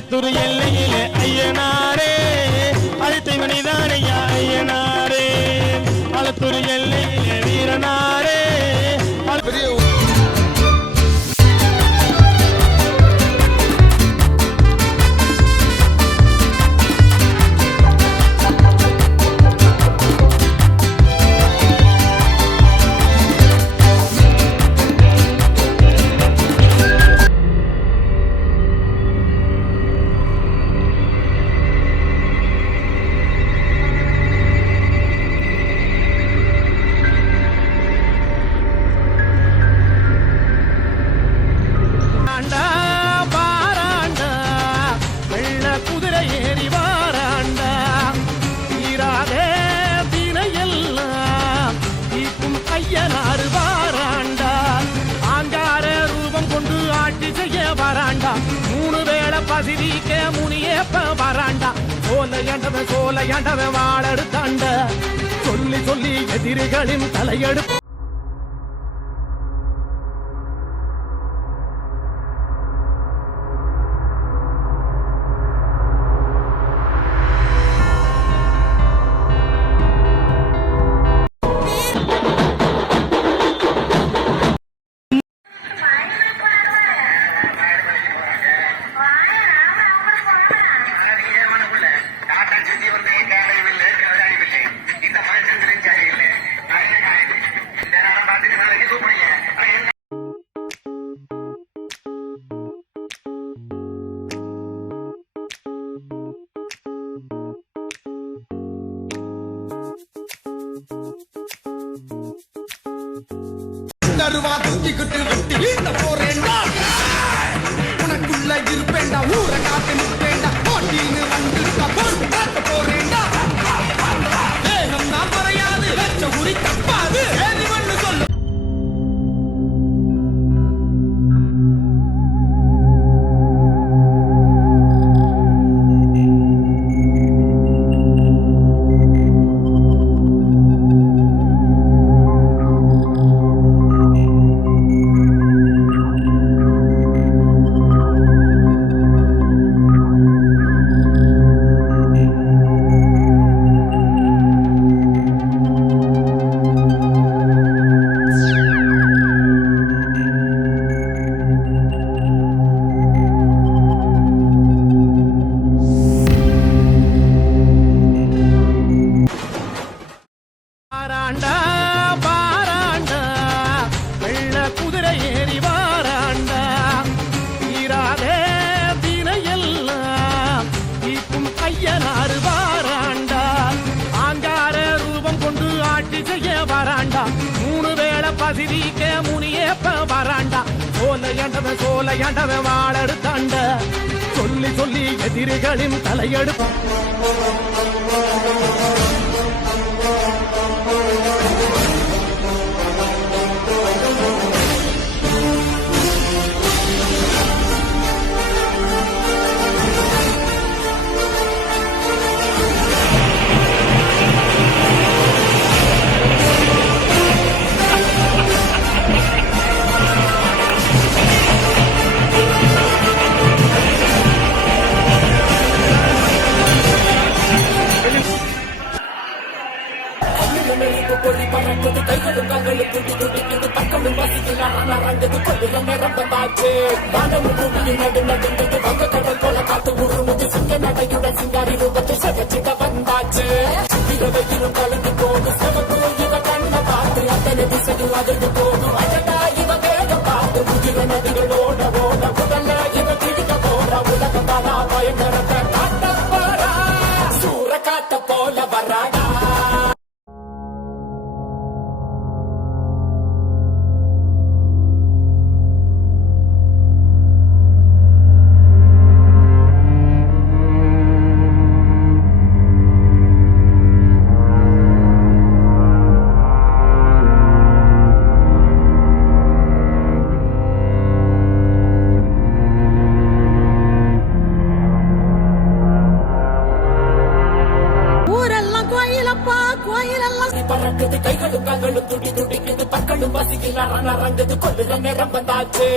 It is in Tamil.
களத்தூர் எல்லையிலே ஐயனாரே அழைத்த மனிதானையா ஐயனாரே களத்தூர் எல்லையிலே வீரனாரே சோலையாண்டவன் வாழெடுத்தாண்ட சொல்லி சொல்லி எதிரிகளின் தலையெடுப்பு தருவா தூக்கிக்கிட்டு வெட்டி வீட்ட போறேன்டா உனக்குள்ள இருப்பேன்டா ஊரை காத்து நிற்பேன்டா போட்டின்னு வந்துட்டா போட்டு காட்ட போறேன்டா வேகம் நான் குறையாது வச்ச உரி தப்பாது ஏறிவன்னு சொல்லு சோலையாண்டவன் வாழெடுத்தாண்ட சொல்லி சொல்லி எதிரிகளின் தலையெடுப்பு சிங்காரி ரூபத்தை சகச்சிக்க வந்தாச்சு கலந்து போது செவத்து இவ கண்ண பார்த்து அத்தனை திசையில் அதிர்ந்து போகும் அழகா இவ வேகம் பார்த்து முதிர நதிகளோட ஓட முதல்ல இவ கிழிக்க போற உலக பரா பயங்கரத்தை காட்ட போறா சூற காட்ட போல வராடா பறக்குது கைகளும் கால்களும் துடி துடிக்குது பற்களும் பசிக்கல ரங்கது கொள்ளுற நேரம் வந்தாச்சு